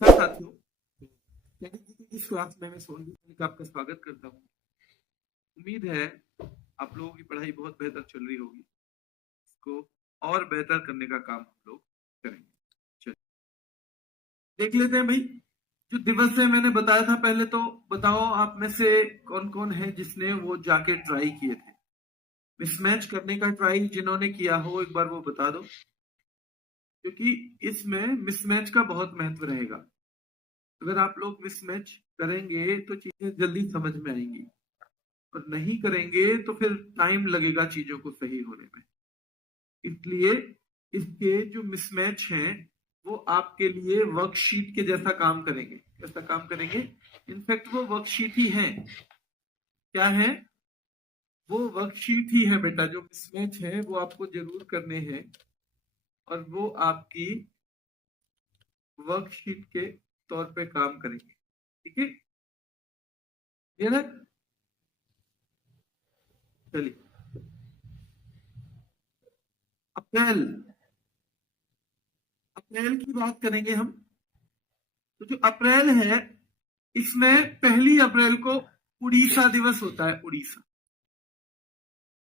नमस्कार साथियों, की इस क्लास में मैं सोनू का आपका स्वागत करता हूँ। उम्मीद है आप लोगों की पढ़ाई बहुत बेहतर चल रही होगी। इसको और बेहतर करने का काम हम लोग करेंगे। चलिए देख लेते हैं भाई, जो दिवस है मैंने बताया था। पहले तो बताओ आप में से कौन कौन है जिसने वो जाके ट्राई किए थे। मिसमैच करने का ट्राई जिन्होंने किया हो एक बार वो बता दो, क्योंकि इसमें मिसमैच का बहुत महत्व रहेगा। अगर आप लोग मिसमैच करेंगे तो चीजें जल्दी समझ में आएंगी, और नहीं करेंगे तो फिर टाइम लगेगा चीजों को सही होने में। इसलिए इसके जो मिसमैच हैं वो आपके लिए वर्कशीट के जैसा काम करेंगे। कैसा काम करेंगे? इनफैक्ट वो वर्कशीट ही है। क्या है? वो वर्कशीट ही है बेटा। जो मिसमैच है वो आपको जरूर करने हैं, और वो आपकी वर्कशीट के तौर पे काम करेंगे। ठीक है, क्लियर है? चलिए, अप्रैल अप्रैल की बात करेंगे हम। तो जो अप्रैल है, इसमें पहली अप्रैल को उड़ीसा दिवस होता है। उड़ीसा,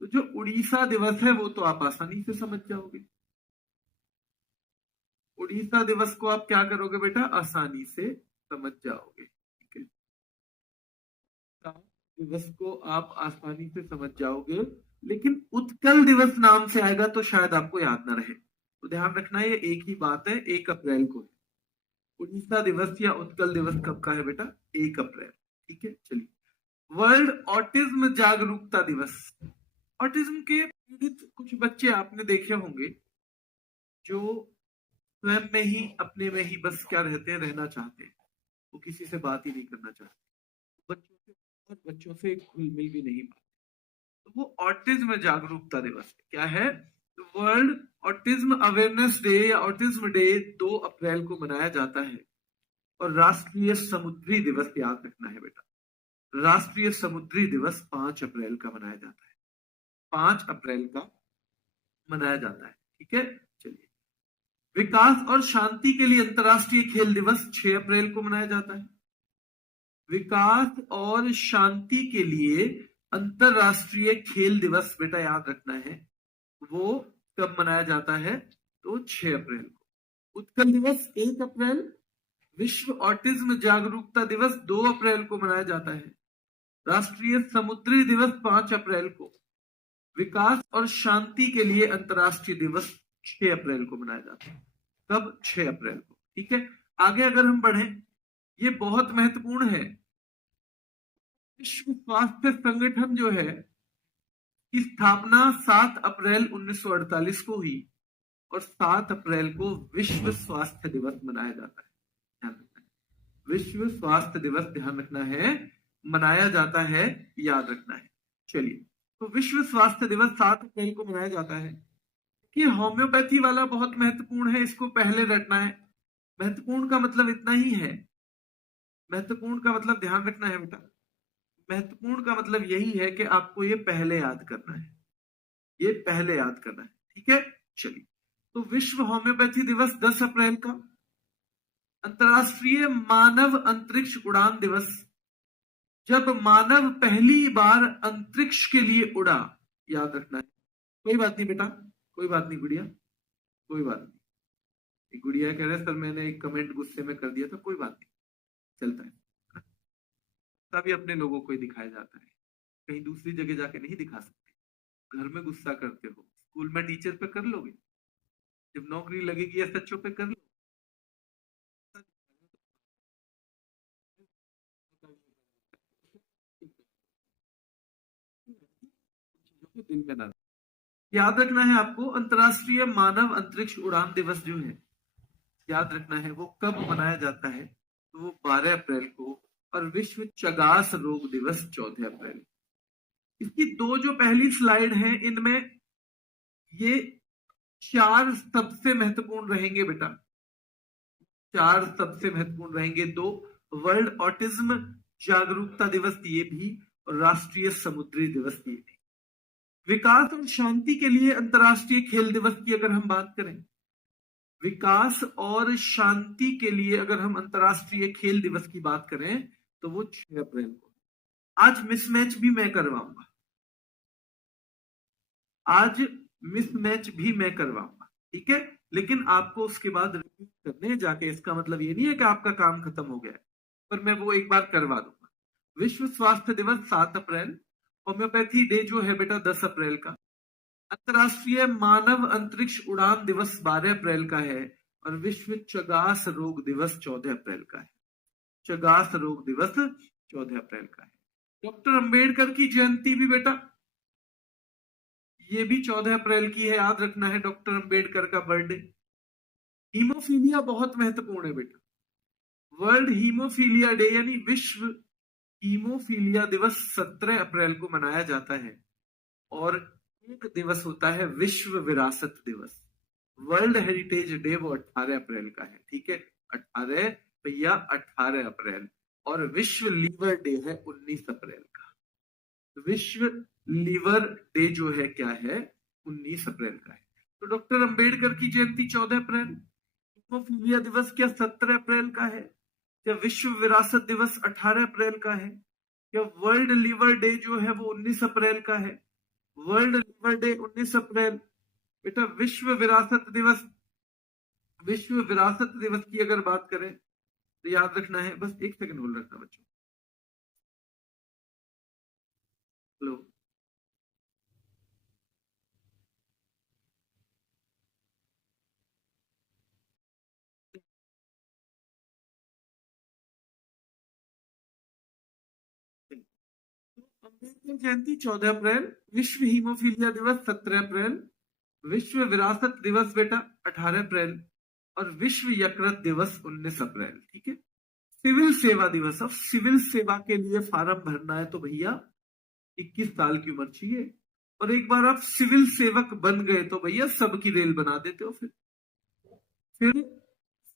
तो जो उड़ीसा दिवस है वो तो आप आसानी से समझ जाओगे। उड़ीसा दिवस को आप क्या करोगे बेटा? आसानी से समझ जाओगे। ठीक है, दिवस को आप आसानी से समझ जाओगे। लेकिन उत्कल दिवस नाम से आएगा तो शायद आपको याद ना रहे, तो ध्यान रखना ये एक ही बात है। 1 अप्रैल को उड़ीसा दिवस या उत्कल दिवस कब का है बेटा? 1 अप्रैल। ठीक है, चलिए। वर्ल्ड ऑटिज्म जागरूकता दिवस। ऑटिज्म के पीड़ित कुछ बच्चे आपने देखे होंगे जो स्वयं में ही, अपने में ही बस क्या रहते हैं, रहना चाहते हैं। वो किसी से बात ही नहीं करना चाहते, बच्चों से घुल मिल भी नहीं पाते। तो वो ऑटिज्म जागरूकता दिवस है। क्या है? वर्ल्ड ऑटिज्म अवेयरनेस डे या ऑटिज्म डे 2 अप्रैल को मनाया जाता है। और राष्ट्रीय समुद्री दिवस याद रखना है बेटा। राष्ट्रीय समुद्री दिवस 5 अप्रैल का मनाया जाता है। 5 अप्रैल का मनाया जाता है। ठीक है, चलिए। विकास और शांति के लिए अंतरराष्ट्रीय खेल दिवस 6 अप्रैल को मनाया जाता है। विकास और शांति के लिए अंतरराष्ट्रीय खेल दिवस बेटा याद रखना है, वो कब मनाया जाता है? तो 6 अप्रैल को। उत्कल दिवस 1 अप्रैल। विश्व ऑटिज्म जागरूकता दिवस 2 अप्रैल को मनाया जाता है। राष्ट्रीय समुद्री दिवस 5 अप्रैल को। विकास और शांति के लिए अंतरराष्ट्रीय दिवस 6 अप्रैल को मनाया जाता है। कब? 6 अप्रैल को। ठीक है, आगे अगर हम बढ़ें, ये बहुत महत्वपूर्ण है। विश्व स्वास्थ्य संगठन जो है, की स्थापना 7 अप्रैल 1948 को हुई, और 7 अप्रैल को विश्व स्वास्थ्य दिवस मनाया जाता है। ध्यान रखना है, विश्व स्वास्थ्य दिवस ध्यान रखना है, मनाया जाता है, याद रखना है। चलिए, तो विश्व स्वास्थ्य दिवस 7 अप्रैल को मनाया जाता है। कि होम्योपैथी वाला बहुत महत्वपूर्ण है, इसको पहले रटना है। महत्वपूर्ण का मतलब इतना ही है। महत्वपूर्ण का मतलब ध्यान रखना है बेटा। महत्वपूर्ण का मतलब यही है कि आपको ये पहले याद करना है। ये पहले याद करना है। ठीक है, चलिए। तो विश्व होम्योपैथी दिवस 10 अप्रैल का। अंतरराष्ट्रीय मानव अंतरिक्ष उड़ान दिवस, जब मानव पहली बार अंतरिक्ष के लिए उड़ा, याद रखना है। कोई बात नहीं बेटा, कोई बात नहीं गुड़िया, कोई बात नहीं। गुड़िया कह रहे सर मैंने एक कमेंट गुस्से में कर दिया था। कोई बात नहीं, चलता है। तभी अपने लोगों को ही दिखाया जाता है, कहीं दूसरी जगह जाके नहीं दिखा सकते। घर में गुस्सा करते हो, स्कूल में टीचर पे कर लोगे, जब नौकरी लगेगी एसएचओ पे कर लो। दिन में ना, याद रखना है आपको। अंतरराष्ट्रीय मानव अंतरिक्ष उड़ान दिवस जो है, याद रखना है वो कब मनाया जाता है? तो वो 12 अप्रैल को। और विश्व चगास रोग दिवस 14 अप्रैल। इसकी दो जो पहली स्लाइड है, इनमें ये 4 सबसे महत्वपूर्ण रहेंगे बेटा। 4 सबसे महत्वपूर्ण रहेंगे। 2 वर्ल्ड ऑटिज्म जागरूकता दिवस ये भी, और राष्ट्रीय समुद्री दिवस ये भी। विकास और शांति के लिए अंतरराष्ट्रीय खेल दिवस की अगर हम बात करें, विकास और शांति के लिए अगर हम अंतर्राष्ट्रीय खेल दिवस की बात करें तो वो 6 अप्रैल को। आज मिसमैच भी मैं करवाऊंगा, आज मिसमैच भी मैं करवाऊंगा, ठीक है। लेकिन आपको उसके बाद रिव्यू करने जाके, इसका मतलब ये नहीं है कि आपका काम खत्म हो गया, पर मैं वो एक बार करवा दूंगा। विश्व स्वास्थ्य दिवस 7 अप्रैल, होम्योपैथी डे जो है बेटा 10 अप्रैल का, अंतरराष्ट्रीय मानव अंतरिक्ष उड़ान दिवस 12 अप्रैल का है, और विश्व चगास रोग दिवस 14 अप्रैल का है। चगास रोग दिवस 14 अप्रैल का है। डॉक्टर अंबेडकर की जयंती भी बेटा ये भी 14 अप्रैल की है, याद रखना है डॉक्टर अंबेडकर का बर्थडे। हीमोफीलिया बहुत महत्वपूर्ण है बेटा, वर्ल्ड हीमोफीलिया डे यानी विश्व हीमोफीलिया दिवस 17 अप्रैल को मनाया जाता है, और एक दिवस होता है विश्व विरासत दिवस, वर्ल्ड हेरिटेज डे, वो 18 अप्रैल का है, ठीक है। 18 भैया 18 अप्रैल। और विश्व लीवर डे है 19 अप्रैल का। विश्व लीवर डे जो है क्या है, 19 अप्रैल का है। तो डॉक्टर अंबेडकर की जयंती 14 अप्रैल, हीमोफीलिया दिवस क्या 17 अप्रैल का है, क्या विश्व विरासत दिवस 18 अप्रैल का है, क्या वर्ल्ड लीवर डे जो है वो 19 अप्रैल का है, वर्ल्ड लीवर डे 19 अप्रैल। बेटा विश्व विरासत दिवस की अगर बात करें तो याद रखना है, बस एक सेकंड बोल रखना बच्चों। हेलो, अंबेडकर जयंती 14 अप्रैल, विश्व हीमोफीलिया दिवस 17 अप्रैल, विश्व विरासत दिवस बेटा 18 अप्रैल, और विश्व यकृत दिवस 19 अप्रैल, ठीक है। सिविल सेवा दिवस, अब सिविल सेवा के लिए फार्म भरना है तो भैया 21 साल की उम्र चाहिए, और एक बार आप सिविल सेवक बन गए तो भैया सबकी रेल बना देते हो, फिर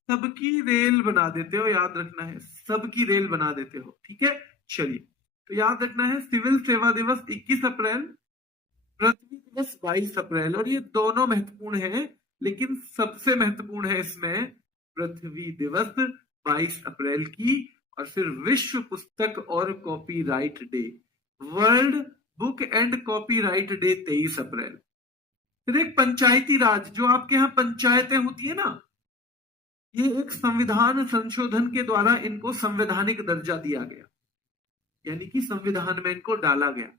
सबकी रेल बना देते हो, याद रखना है सबकी रेल बना देते हो, ठीक है। चलिए, तो याद रखना है सिविल सेवा दिवस 21 अप्रैल, पृथ्वी दिवस 22 अप्रैल, और ये दोनों महत्वपूर्ण है, लेकिन सबसे महत्वपूर्ण है इसमें पृथ्वी दिवस 22 अप्रैल की। और फिर विश्व पुस्तक और copyright day, world book and copyright day 23 अप्रैल। फिर एक पंचायती राज, जो आपके यहाँ पंचायतें होती है ना, ये एक संविधान संशोधन के द्वारा इनको संवैधानिक दर्जा दिया गया, यानी कि संविधान में इनको डाला गया,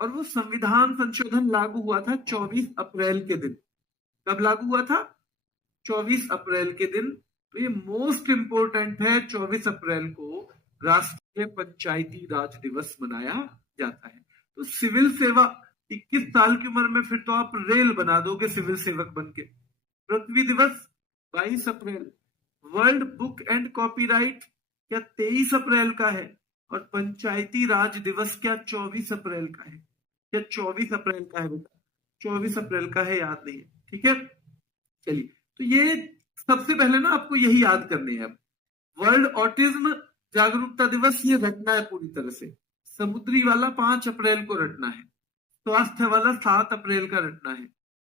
और वो संविधान संशोधन लागू हुआ था 24 अप्रैल के दिन। कब लागू हुआ था? 24 अप्रैल के दिन। तो ये मोस्ट इंपोर्टेंट है, 24 अप्रैल को राष्ट्रीय पंचायती राज दिवस मनाया जाता है। तो सिविल सेवा 21 साल की उम्र में फिर तो आप रेल बना दोगे सिविल सेवक बन के। पृथ्वी दिवस 22 अप्रैल, वर्ल्ड बुक एंड कॉपीराइट क्या 23 अप्रैल का है, और पंचायती राज दिवस क्या 24 अप्रैल का है, क्या 24 अप्रैल का है बेटा, 24 अप्रैल का है, याद नहीं है, ठीक है। चलिए, तो ये सबसे पहले ना आपको यही याद करनी है। वर्ल्ड ऑटिज्म जागरूकता दिवस ये रटना है पूरी तरह से, समुद्री वाला 5 अप्रैल को रटना है, स्वास्थ्य वाला 7 अप्रैल का रटना है,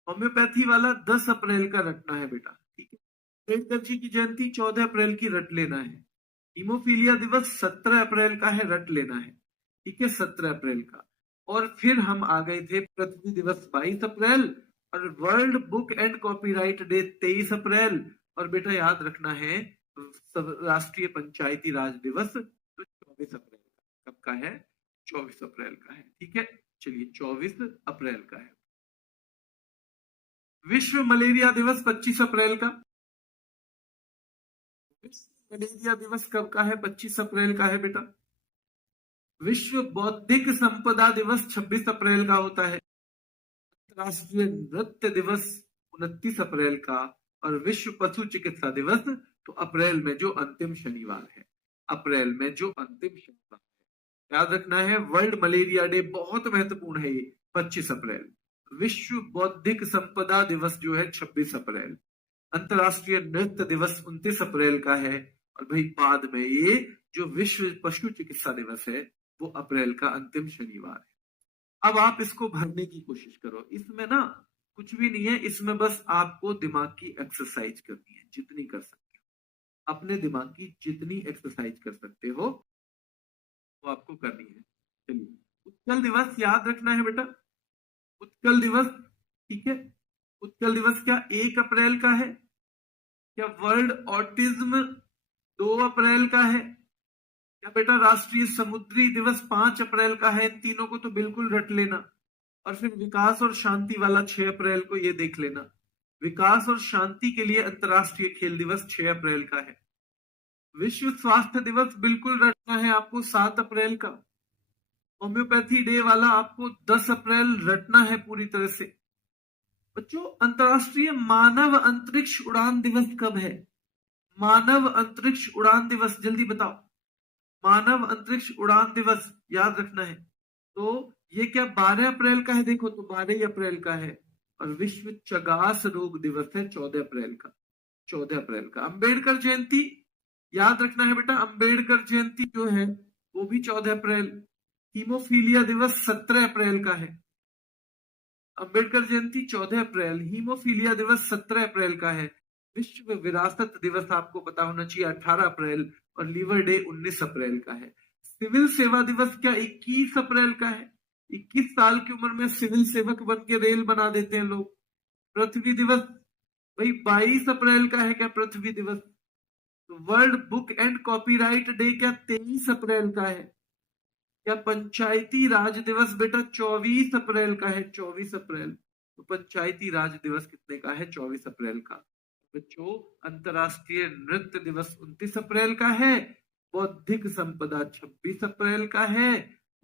होम्योपैथी वाला 10 अप्रैल का रटना है बेटा, ठीक है। अम्बेडकर जी की जयंती 14 अप्रैल की रट लेना है, हीमोफीलिया दिवस 17 अप्रैल का है, रट लेना है, ठीक है, 17 अप्रैल का। और फिर हम आ गए थे पृथ्वी दिवस 22 अप्रैल, और world book and copyright day 23 अप्रैल, और बेटा याद रखना है राष्ट्रीय पंचायती राज दिवस तो 24 अप्रैल का। कब का है? 24 अप्रैल का है, ठीक है। चलिए, 24 अप्रैल का है। विश्व मलेरिया दिवस 25 अप्रैल का। विश्व मलेरिया दिवस कब का है? 25 अप्रैल का है बेटा। विश्व बौद्धिक संपदा दिवस 26 अप्रैल का होता है। राष्ट्रीय नृत्य दिवस 29 अप्रैल का, और विश्व पशु चिकित्सा दिवस तो अप्रैल में जो अंतिम शनिवार है, अप्रैल में जो अंतिम शनिवार है, याद रखना है। वर्ल्ड मलेरिया डे बहुत महत्वपूर्ण है, ये 25 अप्रैल। विश्व बौद्धिक संपदा दिवस जो है 26 अप्रैल। अंतरराष्ट्रीय नृत्य दिवस 29 अप्रैल का है, और भाई बाद में ये जो विश्व पशु चिकित्सा दिवस है वो अप्रैल का अंतिम शनिवार है। अब आप इसको भरने की कोशिश करो, इसमें ना कुछ भी नहीं है इसमें, बस आपको दिमाग की एक्सरसाइज करनी है जितनी कर सकते हो, अपने दिमाग की जितनी एक्सरसाइज कर सकते हो वो आपको करनी है। चलिए, उत्कल दिवस याद रखना है बेटा, उत्कल दिवस, ठीक है। उत्कल दिवस क्या 1 अप्रैल का है? क्या वर्ल्ड ऑटिज्म 2 अप्रैल का है? क्या बेटा राष्ट्रीय समुद्री दिवस 5 अप्रैल का है? इन तीनों को तो बिल्कुल रट लेना। और फिर विकास और शांति वाला 6 अप्रैल को, ये देख लेना। विकास और शांति के लिए अंतर्राष्ट्रीय खेल दिवस 6 अप्रैल का है। विश्व स्वास्थ्य दिवस बिल्कुल रटना है आपको 7 अप्रैल का। होम्योपैथी डे वाला आपको 10 अप्रैल रटना है पूरी तरह से। बच्चों, अंतर्राष्ट्रीय मानव अंतरिक्ष उड़ान दिवस कब है? मानव अंतरिक्ष उड़ान दिवस, जल्दी बताओ। मानव अंतरिक्ष उड़ान दिवस याद रखना है। तो ये क्या 12 अप्रैल का है? देखो तो 12 अप्रैल का है। और विश्व चगास रोग दिवस है 14 अप्रैल का। 14 अप्रैल का। अंबेडकर जयंती याद रखना है बेटा, अंबेडकर जयंती जो है वो भी 14 अप्रैल। हीमोफीलिया दिवस 17 अप्रैल का है। अंबेडकर जयंती 14 अप्रैल, हीमोफीलिया दिवस 17 अप्रैल का है। विश्व विरासत दिवस आपको पता होना चाहिए 18 अप्रैल, और लीवर डे 19 अप्रैल का है। सिविल सेवा दिवस क्या 21 अप्रैल का है? 21 साल की उम्र में सिविल सेवक बन के रेल बना देते हैं लोग। पृथ्वी दिवस भाई 22 अप्रैल का है क्या पृथ्वी दिवस? World book and copyright day क्या 23 अप्रैल का है? क्या पंचायती राज दिवस बेटा 24 अप्रैल का है? 24 अप्रैल। तो पंचायती राज दिवस कितने का है? 24 अप्रैल का। बच्चों, अंतरराष्ट्रीय नृत्य दिवस 29 अप्रैल का है। बौद्धिक संपदा 26 अप्रैल का है।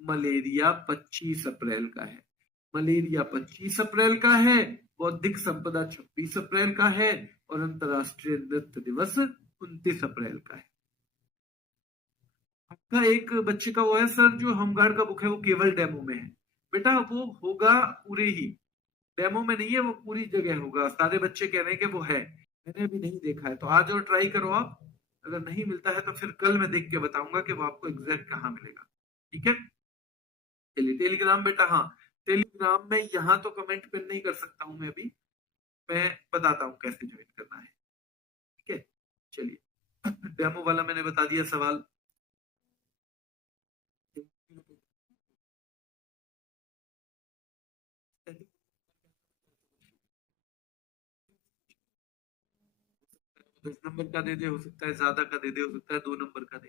मलेरिया 25 अप्रैल का है। मलेरिया 25 अप्रैल का है। बौद्धिक संपदा 26 अप्रैल का है। और अंतरराष्ट्रीय नृत्य दिवस 29 अप्रैल का है। आपका एक बच्चे का वो है सर, जो होमगार्ड का बुक है वो केवल डेमो में है। बेटा वो होगा पूरे ही, डेमो में नहीं है, वो पूरी जगह होगा। सारे बच्चे कह रहे हैं कि वो है, मैंने अभी नहीं देखा है। तो आज और ट्राई करो आप, अगर नहीं मिलता है तो फिर कल मैं देख के बताऊंगा कि वो आपको एग्जैक्ट कहाँ मिलेगा। ठीक है, चलिए। टेलीग्राम बेटा, हाँ टेलीग्राम में यहाँ तो कमेंट पिन नहीं कर सकता हूँ मैं अभी, मैं बताता हूँ कैसे ज्वाइन करना है। ठीक है, चलिए। डेमो वाला मैंने बता दिया सवाल। 10 नंबर का दे दे, हो सकता है ज्यादा का दे दे, हो सकता है 2 नंबर का दे।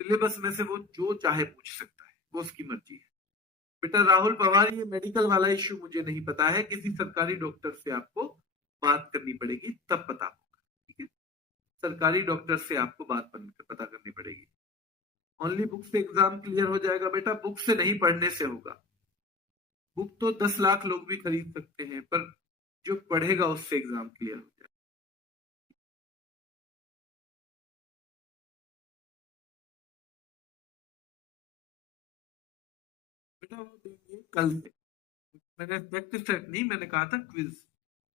सिलेबस में से वो जो चाहे पूछ सकता है, वो उसकी मर्जी है। बेटा राहुल पवार, ये मेडिकल वाला इश्यू मुझे नहीं पता है, किसी सरकारी डॉक्टर से आपको बात करनी पड़ेगी तब पता होगा। ठीक है, सरकारी डॉक्टर से आपको बात पता करनी पड़ेगी। ओनली बुक से एग्जाम क्लियर हो जाएगा बेटा, बुक से नहीं, पढ़ने से होगा। बुक तो 10 लाख लोग भी खरीद सकते हैं, पर जो पढ़ेगा उससे एग्जाम क्लियर हो जाएगा। बेटा वो देंगे कल से, मैंने प्रैक्टिस सेट नहीं, मैंने कहा था क्विज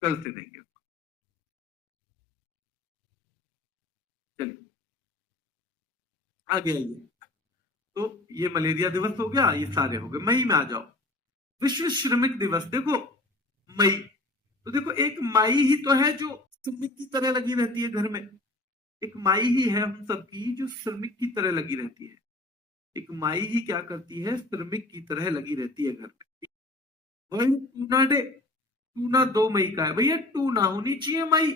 कल से देंगे। चलिए आगे आइए। तो ये मलेरिया दिवस हो गया, ये सारे हो गए। मई में आ जाओ, विश्व श्रमिक दिवस। देखो मई, तो देखो एक माई ही तो है जो श्रमिक की तरह लगी रहती है घर में। एक माई ही है हम सबकी जो श्रमिक की तरह लगी रहती है। एक माई ही क्या करती है? श्रमिक की तरह लगी रहती है घर में। वर्ल्ड टूना डे, टूना 2 मई का है भैया, टू ना होनी चाहिए मई,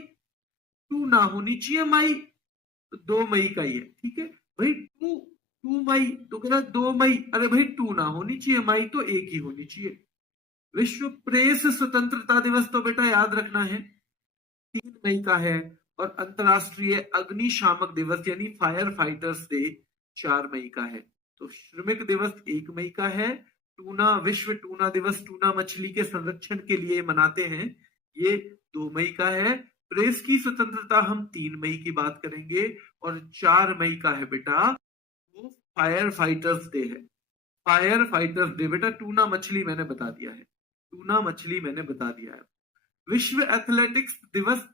टू ना होनी चाहिए मई, तो 2 मई का ही है। ठीक है भाई, 2 मई तो कह रहा 2 मई, अरे भाई टू ना होनी चाहिए, मई तो एक ही होनी चाहिए। विश्व प्रेस स्वतंत्रता दिवस तो बेटा याद रखना है 3 मई का है। और अंतरराष्ट्रीय अग्निशामक दिवस यानी फायर फाइटर्स डे 4 मई का है। तो श्रमिक दिवस 1 मई का है। टूना, विश्व टूना दिवस, टूना मछली के संरक्षण के लिए मनाते हैं, ये 2 मई का है। प्रेस की स्वतंत्रता हम 3 मई की बात करेंगे। और 4 मई का है बेटा वो फायर फाइटर्स डे है। फायर फाइटर्स डे बेटा, टूना मछली मैंने बता दिया है, टूना मछली मैंने बता दिया है। विश्व एथलेटिक्स दिवस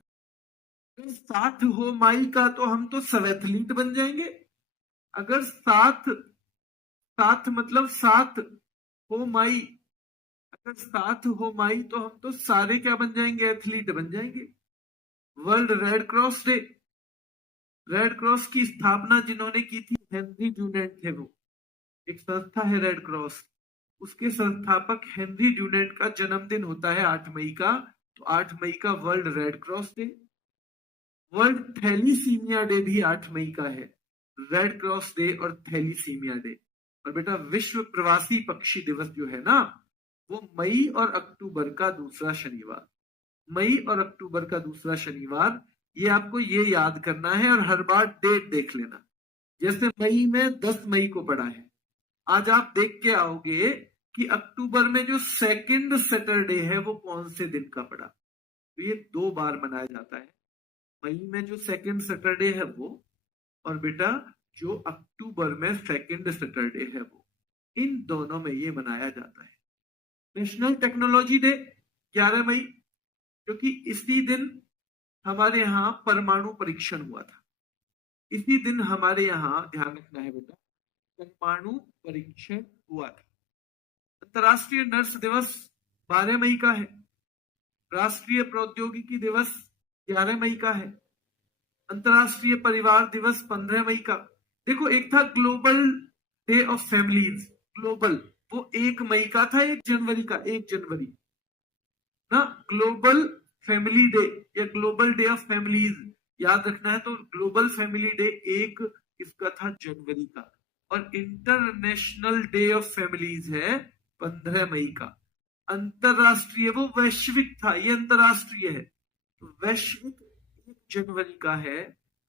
7 हो मई का, तो हम तो सब एथलीट बन जाएंगे। अगर 7 7 मतलब 7 हो मई, अगर 7 हो मई तो हम तो सारे क्या बन जाएंगे, एथलीट बन जाएंगे। World red cross day, red cross की स्थापना जिन्होंने की थी हेनरी ड्यूनेंट थे। वो एक संस्था है रेड क्रॉस, उसके संस्थापक हेनरी ड्यूनेंट का जन्मदिन होता है 8 मई का। तो 8 मई का world red cross day. World thalassaemia day भी 8 मई का है। रेड क्रॉस डे और थैलीसीमिया डे। और बेटा विश्व प्रवासी पक्षी दिवस जो है ना, वो मई और अक्टूबर का दूसरा शनिवार, मई और अक्टूबर का दूसरा शनिवार, ये आपको ये याद करना है और हर बार डेट देख लेना। जैसे मई में 10 मई को पड़ा है, आज आप देख के आओगे कि अक्टूबर में जो सेकंड सैटरडे है वो कौन से दिन का पड़ा। तो ये 2 बार मनाया जाता है, मई में जो सेकंड सैटरडे है वो, और बेटा जो अक्टूबर में सेकंड सैटरडे है वो, इन दोनों में ये मनाया जाता है। नेशनल टेक्नोलॉजी डे 11 मई, क्योंकि इसी दिन हमारे यहाँ परमाणु परीक्षण हुआ था। इसी दिन हमारे यहाँ, ध्यान रखना है बेटा, परमाणु परीक्षण हुआ था। अंतरराष्ट्रीय नर्स दिवस 12 मई का है। राष्ट्रीय प्रौद्योगिकी दिवस 11 मई का है। अंतरराष्ट्रीय परिवार दिवस 15 मई का। देखो, एक था global day of families, global, वो 1 मई का था, 1 जनवरी का, 1 जनवरी ना। ग्लोबल फैमिली डे या ग्लोबल डे ऑफ फैमिलीज याद रखना है। तो ग्लोबल फैमिली डे 1 इसका था जनवरी का, और इंटरनेशनल डे ऑफ फैमिलीज है 15 मई का। अंतरराष्ट्रीय वो वैश्विक था, ये अंतरराष्ट्रीय है, तो वैश्विक 1 जनवरी का है,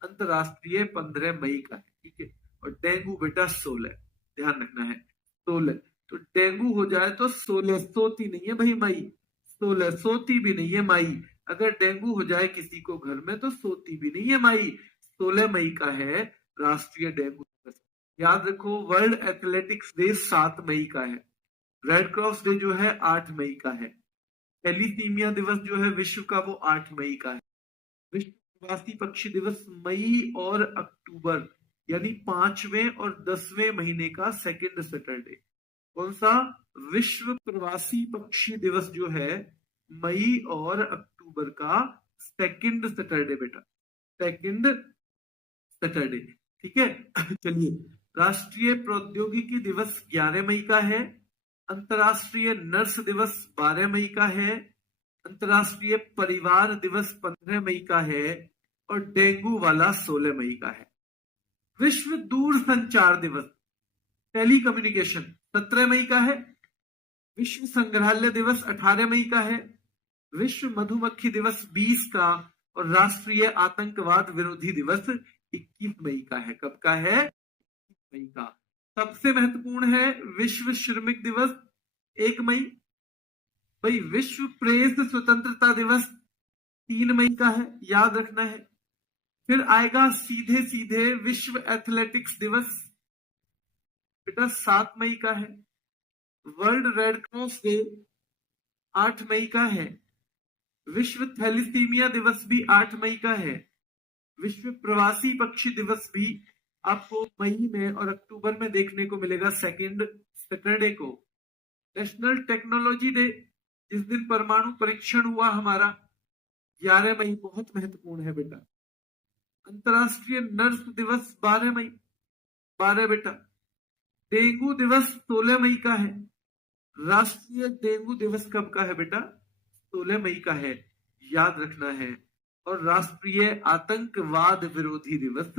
अंतरराष्ट्रीय 15 मई का है, ठीक है। और डेंगू बेटा 16, ध्यान रखना है 16। तो डेंगू हो जाए तो 16, सोती नहीं है भाई मई, 16 सोती भी नहीं है माई। अगर डेंगू हो जाए किसी को घर में तो सोती भी नहीं है माई। 16 मई का है राष्ट्रीय डेंगू दिवस। याद रखो, वर्ल्ड एथलेटिक्स डे 7 मई का है। रेड क्रॉस डे जो है 8 मई का है। थैलीसीमिया दिवस जो है विश्व का, वो 8 मई का है। विश्व प्रवासी पक्षी दिवस मई और अक्टूबर, यानी 5वें और 10वें महीने का सेकंड सैटरडे। कौन सा? विश्व प्रवासी पक्षी दिवस जो है मई और अक्टूबर का सेकंड सैटरडे बेटा, सेकंड सैटरडे, ठीक है। चलिए, राष्ट्रीय प्रौद्योगिकी दिवस 11 मई का है। अंतरराष्ट्रीय नर्स दिवस 12 मई का है। अंतरराष्ट्रीय परिवार दिवस 15 मई का है, और डेंगू वाला 16 मई का है। विश्व दूर संचार दिवस, टेली कम्युनिकेशन, 17 मई का है। विश्व संग्रहालय दिवस 18 मई का है। विश्व मधुमक्खी दिवस 20 का, और राष्ट्रीय आतंकवाद विरोधी दिवस 21 मई का है। कब का है? 21 मई का। सबसे महत्वपूर्ण है विश्व श्रमिक दिवस 1 मई। भाई, विश्व प्रेस स्वतंत्रता दिवस 3 मई का है, याद रखना है। फिर आएगा सीधे सीधे विश्व एथलेटिक्स दिवस, बेटा 7 मई का है। वर्ल्ड रेड क्रॉस डे 8 मई का है। विश्व थैलीसीमिया दिवस भी 8 मई का है। विश्व प्रवासी पक्षी दिवस भी आपको मई में और अक्टूबर में देखने को मिलेगा, सेकंड सैटरडे को। नेशनल टेक्नोलॉजी डे, जिस दिन परमाणु परीक्षण हुआ हमारा, 11 मई, बहुत महत्वपूर्ण है बेटा। अंतरराष्ट्रीय नर्स दिवस 12 मई, 12 बेटा। डेंगू दिवस 16 मई का है। राष्ट्रीय डेंगू दिवस कब का है बेटा? 16 मई का है, याद रखना है। और राष्ट्रीय आतंकवाद विरोधी दिवस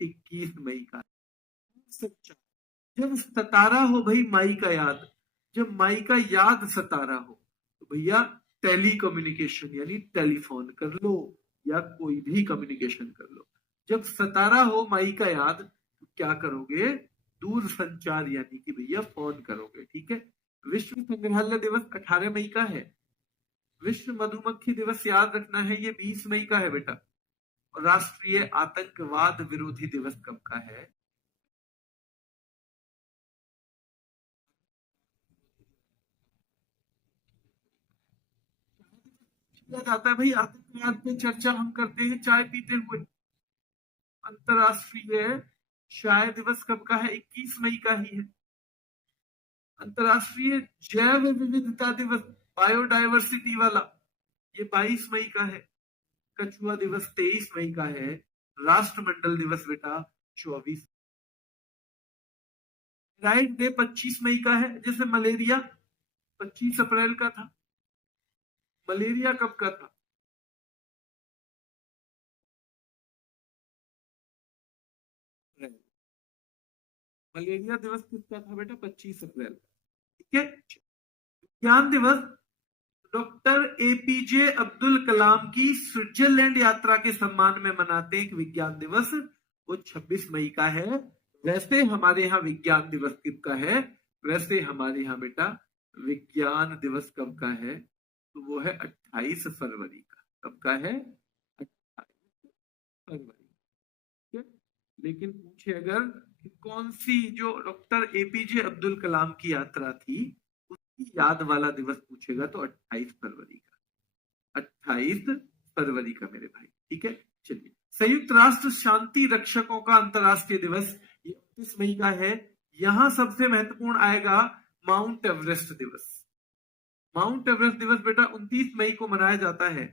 21 मई का है। जब सतारा हो भाई माई का याद, जब माई का याद सतारा हो, तो भैया टेली कम्युनिकेशन यानी टेलीफोन कर लो, या कोई भी कम्युनिकेशन कर लो। जब सतारा हो माई का याद, तो क्या करोगे? दूर संचार यानी कि भैया फोन करोगे, ठीक है। विश्व संग्रहालय दिवस 18 मई का है। विश्व मधुमक्खी दिवस याद रखना है, ये 20 मई का है बेटा। और राष्ट्रीय आतंकवाद विरोधी दिवस कब का है? किया जाता है भाई, आतंकवाद पे चर्चा हम करते हैं चाय पीते हुए। अंतरराष्ट्रीय चाय दिवस कब का है? 21 मई का ही है। अंतरराष्ट्रीय जैव विविधता दिवस, बायोडायवर्सिटी वाला, ये 22 मई का है। कछुआ दिवस 23 मई का है। राष्ट्रमंडल दिवस बेटा 24। राइट डे 25 मई का है। जैसे मलेरिया 25 अप्रैल का था। मलेरिया कब का था? मलेरिया दिवस किसका था बेटा? 25 अप्रैल। ठीक है। विज्ञान दिवस डॉक्टर एपीजे अब्दुल कलाम की स्विट्जरलैंड यात्रा के सम्मान में मनाते हैं विज्ञान दिवस, वो 26 मई का है। वैसे हमारे यहाँ विज्ञान दिवस कब का है? वैसे हमारे यहाँ बेटा विज्ञान दिवस कब का है? तो वो है 28 फरवरी का। कब का है? 28 फरवरी। ठीक है। लेकिन पूछे अगर कौन सी जो डॉक्टर एपीजे अब्दुल कलाम की यात्रा थी उसकी याद वाला दिवस पूछेगा तो 28 फरवरी का। 28 फरवरी का मेरे भाई। ठीक है। चलिए, संयुक्त राष्ट्र शांति रक्षकों का अंतरराष्ट्रीय दिवस ये 29 मई का है। यहां सबसे महत्वपूर्ण आएगा माउंट एवरेस्ट दिवस। माउंट एवरेस्ट दिवस बेटा 29 मई को मनाया जाता है।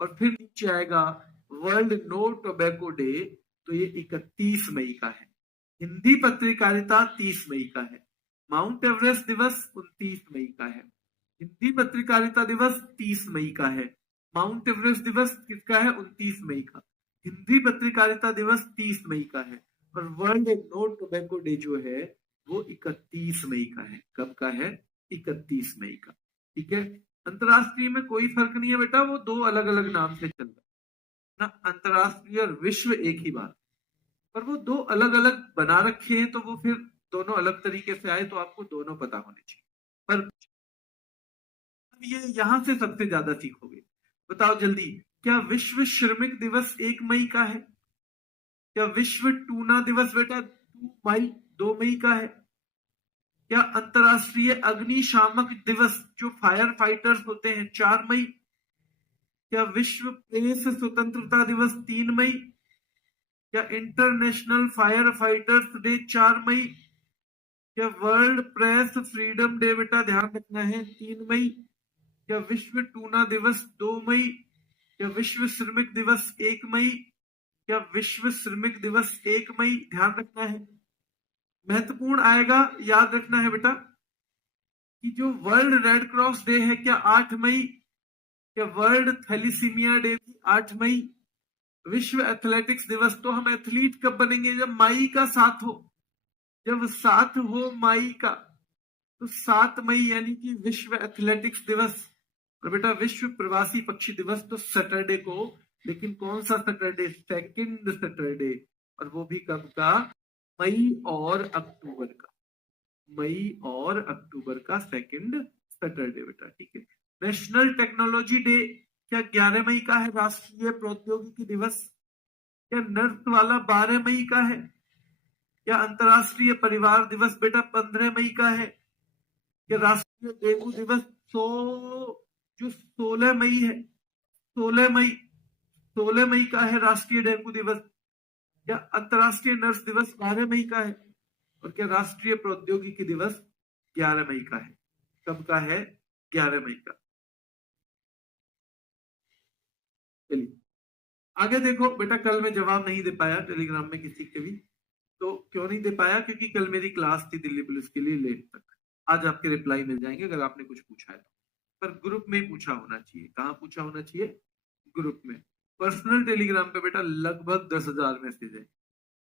और फिर नीचे आएगा वर्ल्ड नो टोबैको डे, तो ये 31 मई का है। हिंदी पत्रकारिता 30 मई का है। माउंट एवरेस्ट दिवस 29 मई का है। हिंदी पत्रकारिता दिवस 30 मई का है। माउंट एवरेस्ट दिवस किसका है? 29 मई का। हिंदी पत्रकारिता दिवस 30 मई का है। और वर्ल्ड नो टोबैको डे जो है वो 31 मई का है। कब का है? 31 मई का। ठीक है। अंतरराष्ट्रीय में कोई फर्क नहीं है बेटा, वो दो अलग अलग नाम से चल रहा है ना। अंतरराष्ट्रीय और विश्व एक ही बात, पर वो दो अलग अलग बना रखे हैं, तो वो फिर दोनों अलग तरीके से आए तो आपको दोनों पता होने चाहिए। पर ये यहां से सबसे ज्यादा सीखोगे। बताओ जल्दी, क्या विश्व श्रमिक दिवस 1 मई का है? क्या विश्व टूना दिवस बेटा 2 मई का है? क्या अंतरराष्ट्रीय अग्निशामक दिवस जो फायर फाइटर्स होते हैं 4 मई? क्या विश्व प्रेस स्वतंत्रता दिवस 3 मई? क्या इंटरनेशनल फायर फाइटर्स डे 4 मई? क्या वर्ल्ड प्रेस फ्रीडम डे बेटा ध्यान रखना है 3 मई? क्या विश्व टूना दिवस 2 मई? क्या विश्व श्रमिक दिवस 1 मई? क्या विश्व श्रमिक दिवस 1 मई? ध्यान रखना है। महत्वपूर्ण आएगा, याद रखना है बेटा कि जो वर्ल्ड रेड क्रॉस डे है क्या 8 मई? क्या वर्ल्ड थैलीसीमिया डे 8 मई? विश्व एथलेटिक्स दिवस, तो हम एथलीट कब बनेंगे? जब मई का 7 हो। जब 7 हो मई का, तो 7 मई यानी कि विश्व एथलेटिक्स दिवस। और बेटा विश्व प्रवासी पक्षी दिवस तो सैटरडे को, लेकिन कौन सा सैटरडे? Second Saturday. और वो भी कब का? मई और अक्टूबर का। मई और अक्टूबर का सेकंड सैटरडे बेटा। ठीक है। नेशनल टेक्नोलॉजी डे क्या 11 मई का है? राष्ट्रीय प्रौद्योगिकी दिवस। क्या नर्स वाला 12 मई का है? क्या अंतरराष्ट्रीय परिवार दिवस बेटा 15 मई का है? क्या राष्ट्रीय डेंगू दिवस जो 16 मई है, 16 मई का है राष्ट्रीय डेंगू दिवस। क्या अंतरराष्ट्रीय नर्स दिवस 12 मई का है? और क्या राष्ट्रीय प्रौद्योगिकी दिवस 11 मई का है? कब का है? 11 मई का। चलिए आगे देखो बेटा, कल मैं जवाब नहीं दे पाया टेलीग्राम में किसी के भी। तो क्यों नहीं दे पाया? क्योंकि कल मेरी क्लास थी दिल्ली पुलिस के लिए लेट तक। आज आपके रिप्लाई मिल जाएंगे अगर आपने कुछ पूछा है तो। पर ग्रुप में पूछा होना चाहिए। कहाँ पूछा होना चाहिए? ग्रुप में। पर्सनल टेलीग्राम पे बेटा लगभग 10,000 मैसेज है।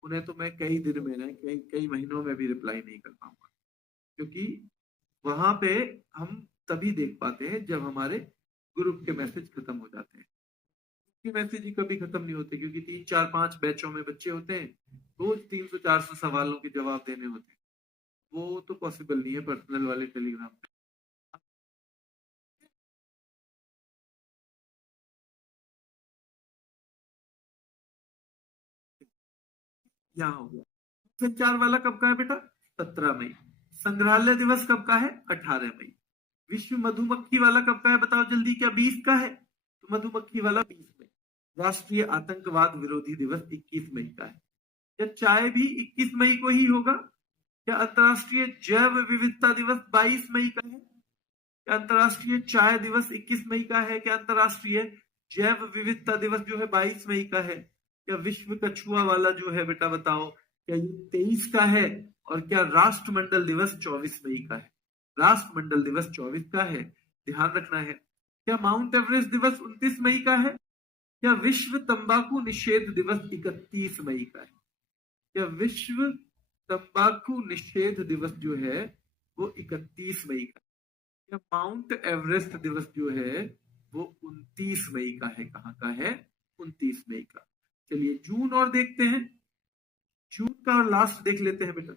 उन्हें तो मैं कई दिन में ना, कई कई महीनों में भी रिप्लाई नहीं कर पाऊंगा, क्योंकि वहां पे हम तभी देख पाते हैं जब हमारे ग्रुप के मैसेज खत्म हो जाते हैं। मैसेज ही कभी खत्म नहीं होते, क्योंकि 3 4 5 बैचों में बच्चे होते हैं, रोज 300 400 सवालों के जवाब देने होते हैं। वो तो पॉसिबल नहीं है पर्सनल वाले टेलीग्राम पे। यहाँ हो गया। संचार वाला कब का है बेटा? 17 मई। संग्रहालय दिवस कब का है? 18 मई। विश्व मधुमक्खी वाला कब का है? बताओ जल्दी, क्या 20 का है? तो मधुमक्खी वाला 20 मई। राष्ट्रीय आतंकवाद विरोधी दिवस 21 मई का है। क्या चाय भी 21 मई को ही होगा? क्या अंतर्राष्ट्रीय जैव विविधता दिवस 22 मई का है? क्या अंतर्राष्ट्रीय चाय दिवस 21 मई का है? क्या अंतर्राष्ट्रीय जैव विविधता दिवस जो है 22 मई का है? क्या विश्व कछुआ वाला जो है बेटा बताओ, क्या ये 23 का है? और क्या राष्ट्रमंडल दिवस 24 मई का है? राष्ट्रमंडल दिवस 24 का है, ध्यान रखना है। क्या माउंट एवरेस्ट दिवस 29 मई का है? क्या विश्व तंबाकू निषेध दिवस 31 मई का है? क्या विश्व तंबाकू निषेध दिवस जो है वो 31 मई का है? क्या माउंट एवरेस्ट दिवस जो है वो 29 मई का है? कहाँ का है? 29 मई का। चलिए जून और देखते हैं, जून का और लास्ट देख लेते हैं बेटा।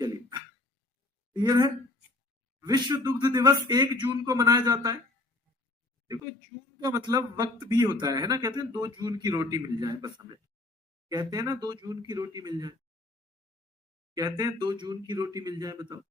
चलिए क्लियर है। विश्व दुग्ध दिवस 1 जून को मनाया जाता है। देखो जून का मतलब वक्त भी होता है ना, कहते हैं 2 जून की रोटी मिल जाए बस हमें, कहते हैं ना 2 जून की रोटी मिल जाए, कहते हैं 2 जून की रोटी मिल जाए, बताओ।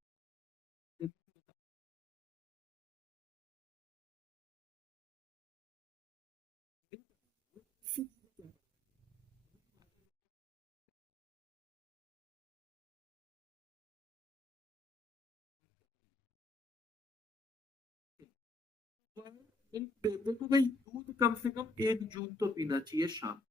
देखो भाई दूध कम से कम 1 जून तो पीना चाहिए शाम,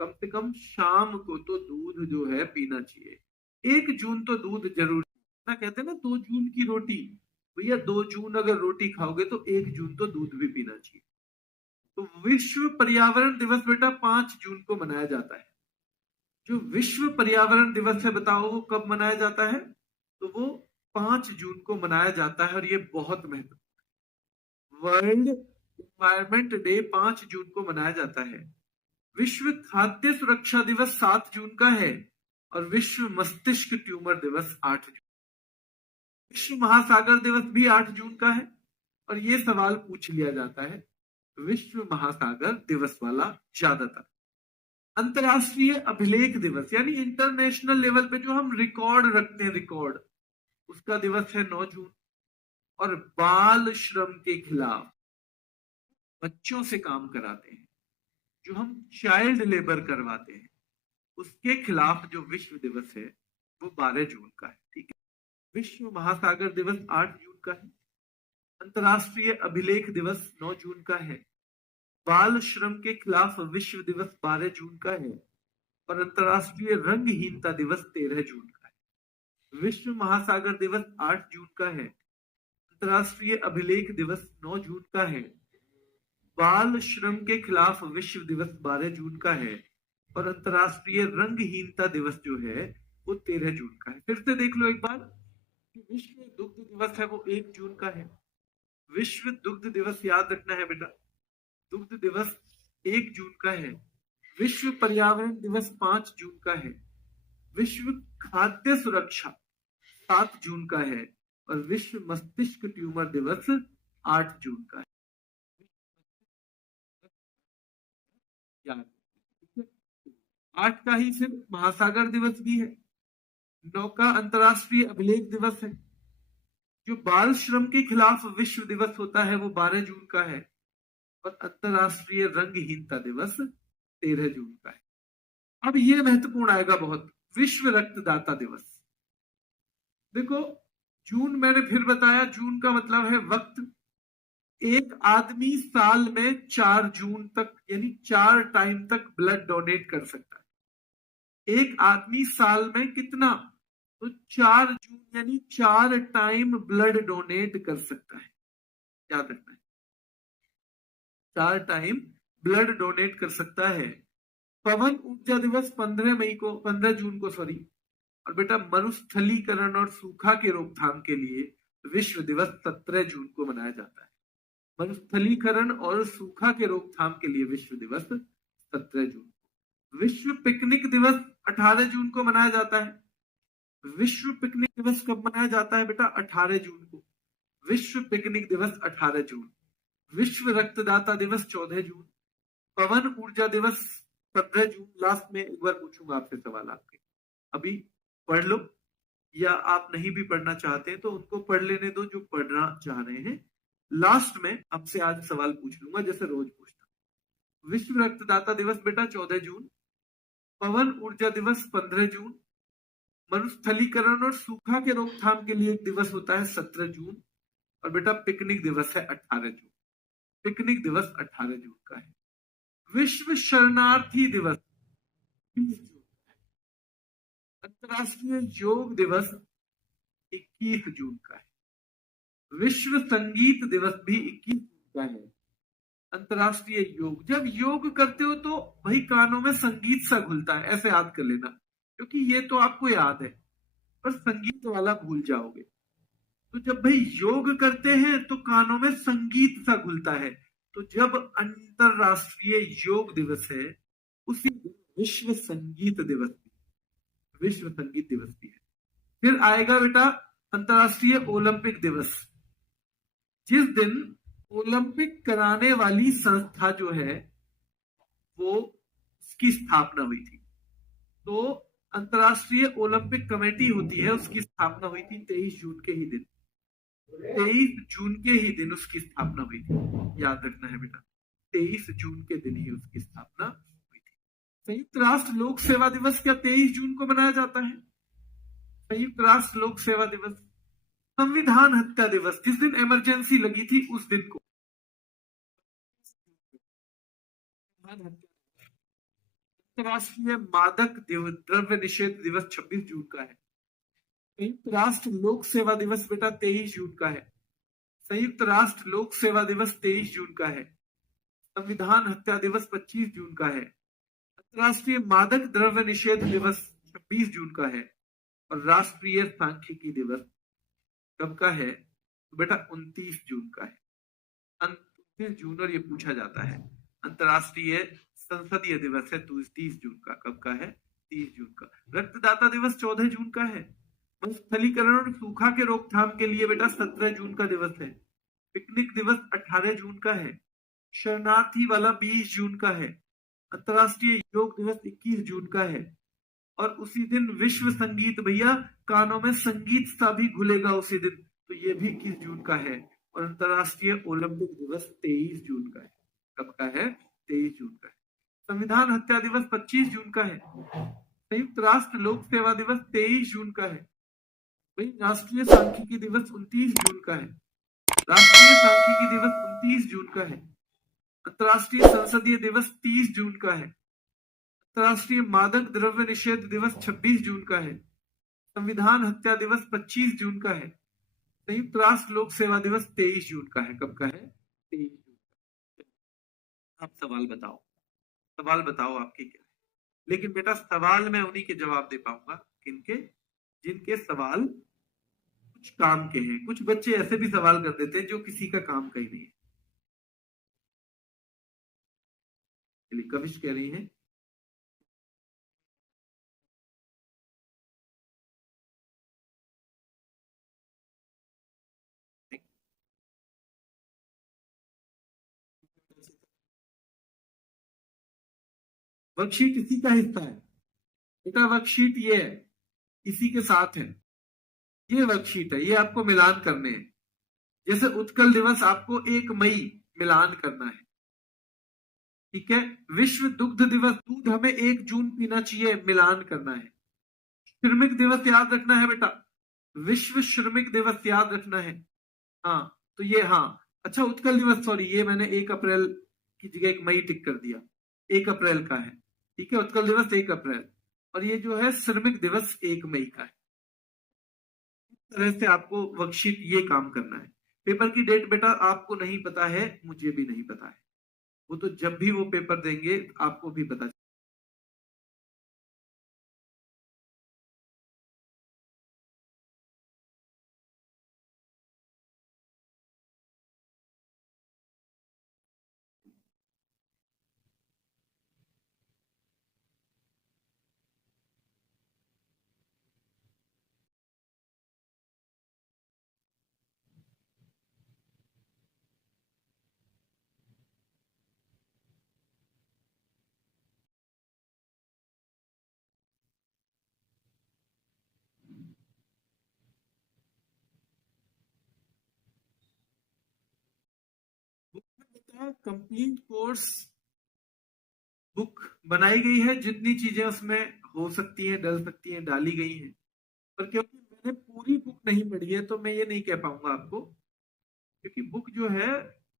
कम से कम शाम को तो दूध जो है पीना चाहिए। 1 जून तो दूध जरूर ना, कहते हैं ना 2 जून की रोटी, भैया 2 जून अगर रोटी खाओगे तो 1 जून तो दूध भी पीना चाहिए। तो विश्व पर्यावरण दिवस बेटा 5 जून को मनाया जाता है। जो विश्व पर्यावरण दिवस है बताओ वो कब मनाया जाता है? तो वो 5 जून को मनाया जाता है, और ये बहुत महत्वपूर्ण, वर्ल्ड एनवायरमेंट डे 5 जून को मनाया जाता है। विश्व खाद्य सुरक्षा दिवस 7 जून का है, और विश्व मस्तिष्क ट्यूमर दिवस 8 जून। विश्व महासागर दिवस भी 8 जून का है, और ये सवाल पूछ लिया जाता है विश्व महासागर दिवस वाला ज्यादातर। अंतरराष्ट्रीय अभिलेख दिवस यानी इंटरनेशनल लेवल पे जो हम रिकॉर्ड रखते हैं, रिकॉर्ड, उसका दिवस है 9 जून। और बाल श्रम के खिलाफ, बच्चों से काम कराते हैं, जो हम चाइल्ड लेबर करवाते हैं, उसके खिलाफ जो विश्व दिवस है वो 12 जून का है। ठीक है। विश्व महासागर दिवस 8 जून का है। अंतरराष्ट्रीय अभिलेख दिवस 9 जून का है। बाल श्रम के खिलाफ विश्व दिवस 12 जून का है, और अंतरराष्ट्रीय रंगहीनता दिवस 13 जून का है। विश्व महासागर दिवस 8 जून का है। अंतरराष्ट्रीय अभिलेख दिवस 9 जून का है। बाल श्रम के खिलाफ विश्व दिवस 12 जून का है, और अंतरराष्ट्रीय रंगहीनता दिवस जो है वो 13 जून का है। फिर से देख लो एक बार, विश्व दुग्ध दिवस है वो 1 जून का है। विश्व दुग्ध दिवस याद रखना है बेटा, दुग्ध दिवस 1 जून का है। विश्व पर्यावरण दिवस 5 जून का है। विश्व खाद्य सुरक्षा 7 जून का है, और विश्व मस्तिष्क ट्यूमर दिवस 8 जून का है। 8 का ही सिर्फ महासागर दिवस भी है। 9 का अंतरराष्ट्रीय अभिलेख दिवस है। जो बाल श्रम के खिलाफ विश्व दिवस होता है वो 12 जून का है, और अंतरराष्ट्रीय रंगहीनता दिवस 13 जून का है। अब ये महत्वपूर्ण आएगा बहुत, विश्व रक्तदाता दिवस। देखो जून मैंने फिर बताया, जून का मतलब है वक्त। एक आदमी साल में 4 जून तक यानी 4 टाइम तक ब्लड डोनेट कर सकता है। एक आदमी साल में कितना? तो 4 जून यानी 4 टाइम ब्लड डोनेट कर सकता है, याद रखना है। 4 टाइम ब्लड डोनेट कर सकता है। पवन ऊर्जा दिवस 15 जून को सॉरी। और बेटा मरुस्थलीकरण और सूखा के रोकथाम के लिए विश्व दिवस 17 जून को मनाया जाता है। मरुस्थलीकरण और सूखा के रोकथाम के लिए विश्व दिवस 17 जून। विश्व पिकनिक दिवस 18 जून को मनाया जाता है। विश्व पिकनिक दिवस कब मनाया जाता है बेटा? 18 जून को। विश्व पिकनिक दिवस 18 जून। विश्व रक्तदाता दिवस 14 जून। पवन ऊर्जा दिवस 15 जून। लास्ट में एक बार पूछूंगा आपसे सवाल, आपके अभी पढ़ लो, या आप नहीं भी पढ़ना चाहते हैं तो उनको पढ़ लेने दो जो पढ़ना चाह रहे हैं। लास्ट में आपसे आज सवाल पूछ लूंगा जैसे रोज पूछता। विश्व रक्तदाता दिवस बेटा 14 जून। पवन ऊर्जा दिवस 15 जून। मरुस्थलीकरण और सूखा के रोकथाम के लिए एक दिवस होता है 17 जून। और बेटा पिकनिक दिवस है 18 जून। पिकनिक दिवस 18 जून का है। विश्व शरणार्थी दिवस 20 जून। अंतर्राष्ट्रीय योग दिवस 21 जून का है। विश्व संगीत दिवस भी 21 जून का है। अंतर्राष्ट्रीय योग, जब योग करते हो तो भाई कानों में संगीत सा घुलता है, ऐसे याद कर लेना, क्योंकि ये तो आपको याद है पर संगीत वाला भूल जाओगे। तो जब भाई योग करते हैं तो कानों में संगीत सा घुलता है। तो जब अंतरराष्ट्रीय योग दिवस है उसी दिन विश्व संगीत दिवस भी, विश्व संगीत दिवस भी है। फिर आएगा बेटा अंतरराष्ट्रीय ओलंपिक दिवस, जिस दिन ओलंपिक कराने वाली संस्था जो है वो उसकी स्थापना हुई थी। तो अंतरराष्ट्रीय ओलंपिक कमेटी होती है, उसकी स्थापना हुई थी 23 जून के ही दिन। 23 जून के ही दिन उसकी स्थापना हुई थी, याद रखना है बेटा, 23 जून के दिन ही उसकी स्थापना हुई थी। संयुक्त राष्ट्र लोक सेवा दिवस क्या 23 जून को मनाया जाता है? संयुक्त राष्ट्र लोक सेवा दिवस। संविधान हत्या दिवस, जिस दिन इमरजेंसी लगी थी उस दिन को अंतरराष्ट्रीय मादक द्रव्य निषेध दिवस 26 जून का है। संयुक्त राष्ट्र लोक सेवा दिवस बेटा 23 जून का है। संयुक्त राष्ट्र लोक सेवा दिवस 23 जून का है। संविधान हत्या दिवस 25 जून का है। अंतरराष्ट्रीय मादक द्रव्य निषेध दिवस 26 जून का है। और राष्ट्रीय सांख्यिकी दिवस कब का है? तो बेटा 29 जून का है। 29 जून, और ये पूछा जाता है। अंतरराष्ट्रीय संसदीय दिवस है 30 जून का। कब का है? 30 जून का। रक्तदाता दिवस 14 जून का है। स्थलीकरण और सूखा के रोकथाम के लिए बेटा 17 जून का दिवस है। पिकनिक दिवस 18 जून का है। शरणार्थी वाला 20 जून का है। अंतरराष्ट्रीय योग दिवस 21 जून का है। और उसी दिन विश्व संगीत, भैया कानों में संगीत सा भी घुलेगा उसी दिन, तो ये भी 21 जून का है। और अंतरराष्ट्रीय ओलंपिक दिवस 23 जून का है। कब का है? 23 जून का है। संविधान हत्या दिवस 25 जून का है। संयुक्त राष्ट्र लोक सेवा दिवस 23 जून का है। वही राष्ट्रीय सांख्यिकी दिवस 29 जून का है। राष्ट्रीय सांख्यिकी दिवस 29 जून का है। अंतरराष्ट्रीय संसदीय दिवस 30 जून का है। अंतरराष्ट्रीय मादक द्रव्य निषेध दिवस 26 जून का है। संविधान हत्या दिवस 25 जून का है। संयुक्त राष्ट्र लोक सेवा दिवस 23 जून का है। कब का है? 23 जून का। आप सवाल बताओ, सवाल बताओ आपके क्या है? लेकिन बेटा सवाल मैं उन्हीं के जवाब दे पाऊंगा किनके, जिनके सवाल कुछ काम के हैं। कुछ बच्चे ऐसे भी सवाल कर देते हैं जो किसी का काम का ही नहीं है। कविश कह रही है वर्कशीट इसी का हिस्सा है बेटा। वर्कशीट ये है, इसी के साथ है। ये वर्कशीट है, ये आपको मिलान करने हैं। जैसे उत्कल दिवस आपको 1 मई मिलान करना है, ठीक है। विश्व दुग्ध दिवस, दूध हमें 1 जून पीना चाहिए, मिलान करना है। श्रमिक दिवस याद रखना है बेटा, विश्व श्रमिक दिवस याद रखना है। हाँ तो ये, हाँ अच्छा उत्कल दिवस, सॉरी ये मैंने 1 अप्रैल की जगह 1 मई टिक कर दिया, 1 अप्रैल का है, ठीक है। उत्कल दिवस 1 अप्रैल, और ये जो है श्रमिक दिवस 1 मई का है। इस तरह से आपको वर्कशीट ये काम करना है। पेपर की डेट बेटा आपको नहीं पता है, मुझे भी नहीं पता है, वो तो जब भी वो पेपर देंगे आपको भी पता। कंप्लीट कोर्स बुक बनाई गई है, जितनी चीजें उसमें हो सकती हैं, डल सकती हैं, डाली गई हैं। पर क्योंकि मैंने पूरी बुक नहीं पढ़ी है तो मैं ये नहीं कह पाऊंगा आपको, क्योंकि बुक जो है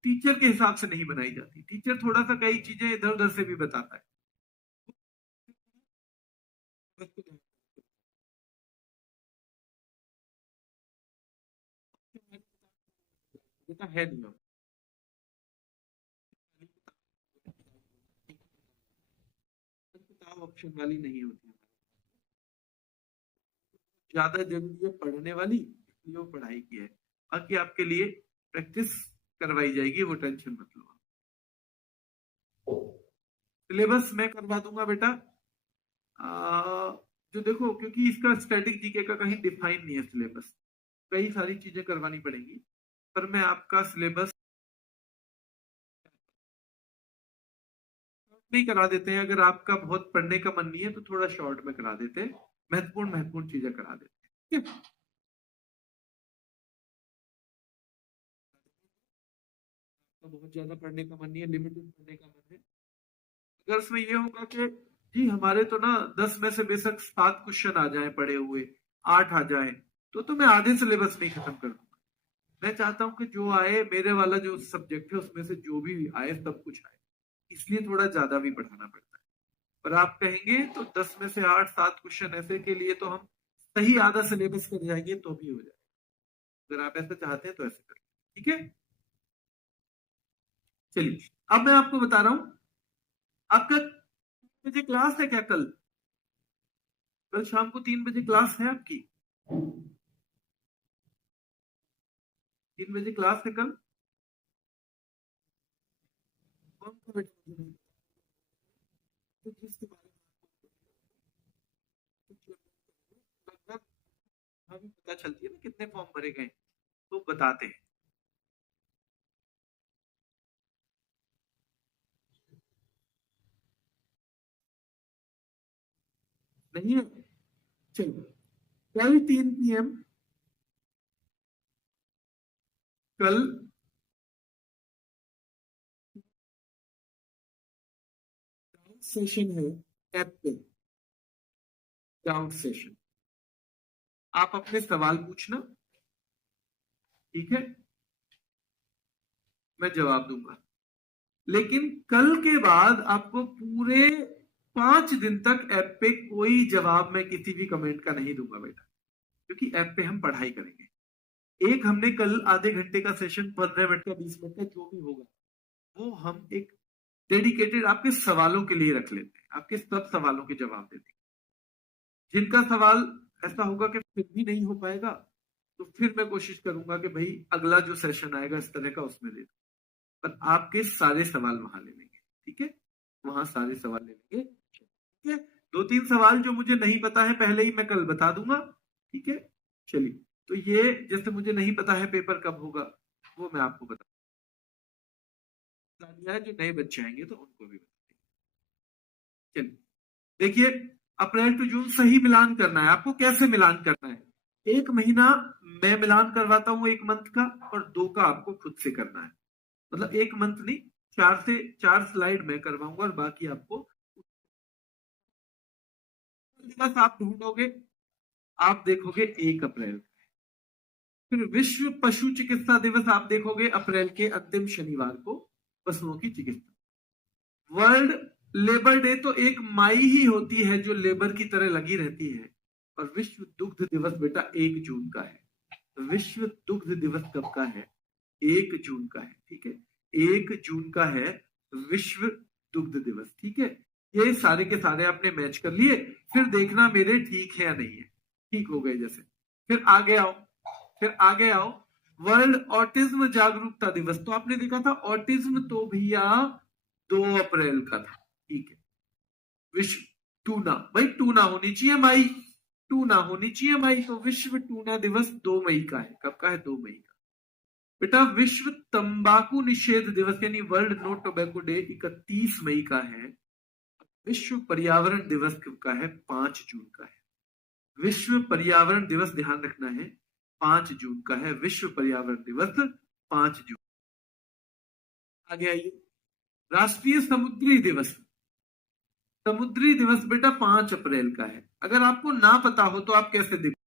टीचर के हिसाब से नहीं बनाई जाती। टीचर थोड़ा सा कई चीजें इधर उधर से भी बताता है। बेटा है नहीं, किताब ऑप्शन वाली नहीं होती, ज्यादा जरूरी है पढ़ने वाली, इसलिए वो पढ़ाई की है। बाकी आपके लिए प्रैक्टिस करवाई जाएगी, वो टेंशन मत लो। सिलेबस मैं करवा दूंगा बेटा। जो देखो, क्योंकि इसका स्टैटिक जीके का कहीं डिफाइन नहीं है सिलेबस, कई सारी चीजें करवानी पड़ेंगी। पर मैं आपका सिलेबस नहीं करा देते हैं, अगर आपका बहुत पढ़ने का मन नहीं है तो थोड़ा शॉर्ट में करा देते हैं, महत्वपूर्ण महत्वपूर्ण चीजें करा देते हैं, ठीक है। तो बहुत ज्यादा पढ़ने का मन नहीं है, लिमिटेड पढ़ने का मन है, अगर उसमें ये होगा कि जी हमारे तो ना 10 में से बेशक 7 क्वेश्चन आ जाए पढ़े हुए, 8 आ जाए, तो मैं आधे सिलेबस नहीं खत्म कर दूंगा। मैं चाहता हूं कि जो आए, मेरे वाला जो सब्जेक्ट है उसमें से जो भी आए सब कुछ आए, इसलिए थोड़ा ज्यादा भी पढ़ाना पड़ता है। पर आप कहेंगे तो 10 में से 8 7 क्वेश्चन ऐसे के लिए तो हम सही आधा सिलेबस कर जाएंगे तो भी हो जाए। अगर आप ऐसा चाहते हैं तो ऐसे करें, ठीक है। चलिए, अब मैं आपको बता रहा हूं, आपका 3 बजे क्लास है क्या कल? कल शाम को 3 बजे क्लास है आपकी? 3 बजे क्लास है कल? कौन सा बेटा मुझे नहीं पता, तो जिसके बारे में लगभग हमें पता चलती है ना कितने फॉर्म भरे गए, तो बताते हैं। नहीं है? चलो, कल 3 PM कल सेशन है ऐप पे, डाउट सेशन। आप अपने सवाल पूछना, ठीक है, मैं जवाब दूंगा। लेकिन कल के बाद आपको पूरे 5 दिन तक ऐप पे कोई जवाब मैं किसी भी कमेंट का नहीं दूंगा बेटा, क्योंकि ऐप पे हम पढ़ाई करेंगे। एक हमने कल आधे घंटे का सेशन, 15 मिनट का, 20 मिनट का, जो भी होगा, वो हम एक डेडिकेटेड आपके सवालों के लिए रख लेते हैं, आपके सब सवालों के जवाब देते हैं। जिनका सवाल ऐसा होगा कि फिर भी नहीं हो पाएगा, तो फिर मैं कोशिश करूंगा कि भाई अगला जो सेशन आएगा इस तरह का उसमें दे, पर आपके सारे सवाल वहां ले लेंगे, ठीक है, वहां सारे सवाल ले लेंगे, ठीक है। 2 3 सवाल जो मुझे नहीं पता है पहले ही मैं कल बता दूंगा, ठीक है। चलिए, तो ये जैसे मुझे नहीं पता है पेपर कब होगा, वो मैं आपको बता दिया है, जो नए बच्चे आएंगे तो उनको भी बता देंगे। चलिए, देखिए, अप्रैल टू जून सही मिलान करना है आपको। कैसे मिलान करना है? 1 महीना मैं मिलान करवाता हूं, 1 मंथ का, और 2 का आपको खुद से करना है। मतलब 1 मंथ नहीं, 4 से 4 स्लाइड में करवाऊंगा और बाकी आपको दिवस आप ढूंढोगे, आप देखोगे 1 अप्रैल। फिर विश्व पशु चिकित्सा दिवस आप देखोगे अप्रैल के अंतिम शनिवार को, पशुओं की चिकित्सा। वर्ल्ड लेबर डे तो एक माई ही होती है जो लेबर की तरह लगी रहती है, और विश्व दुग्ध दिवस बेटा 1 जून का है। विश्व दुग्ध दिवस कब का है? 1 जून का है, ठीक है, 1 जून का है विश्व दुग्ध दिवस, ठीक है। ये सारे के सारे आपने मैच कर लिए, फिर देखना मेरे ठीक है या नहीं है। ठीक हो गए जैसे, फिर आगे आओ, फिर आगे आओ। वर्ल्ड ऑटिज्म जागरूकता दिवस तो आपने देखा था, ऑटिज्म तो भैया 2 अप्रैल का था, ठीक है। विश्व टूना, भाई टूना होनी चाहिए माई, टूना होनी चाहिए माई, तो विश्व टूना दिवस 2 मई का है। कब का है? 2 मई का। बेटा विश्व तंबाकू निषेध दिवस यानी वर्ल्ड नो टोबैको डे 31 मई का है। विश्व पर्यावरण दिवस कब का है? 5 जून का है। विश्व पर्यावरण दिवस ध्यान रखना है, 5 जून का है विश्व पर्यावरण दिवस, 5 जून। आगे आइए, राष्ट्रीय समुद्री दिवस समुद्री दिवस बेटा 5 अप्रैल का है। अगर आपको ना पता हो तो आप कैसे देखो,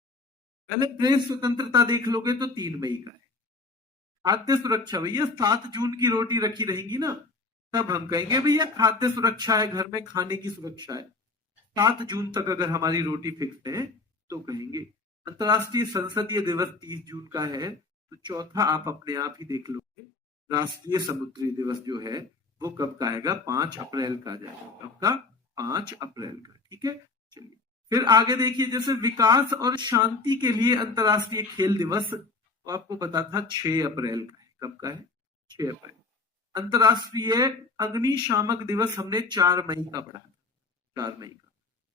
पहले प्रेस स्वतंत्रता देख लोगे तो 3 मई का है। खाद्य सुरक्षा भैया 7 जून की रोटी रखी रहेंगी ना, तब हम कहेंगे भैया खाद्य सुरक्षा है, घर में खाने की सुरक्षा है। 7 जून तक अगर हमारी रोटी फिक्स है तो कहेंगे। अंतर्राष्ट्रीय संसदीय दिवस 30 जून का है, तो चौथा आप अपने आप ही देख लोगे। राष्ट्रीय समुद्री दिवस जो है वो कब का आएगा, 5 अप्रैल का जाएगा। कब का, 5 अप्रैल का। ठीक है, चलिए फिर आगे देखिए, जैसे विकास और शांति के लिए अंतर्राष्ट्रीय खेल दिवस, तो आपको पता था 6 अप्रैल का है। कब का है, 6 अप्रैल। अंतर्राष्ट्रीय अग्निशामक दिवस हमने 4 मई का पढ़ा था, 4 मई का।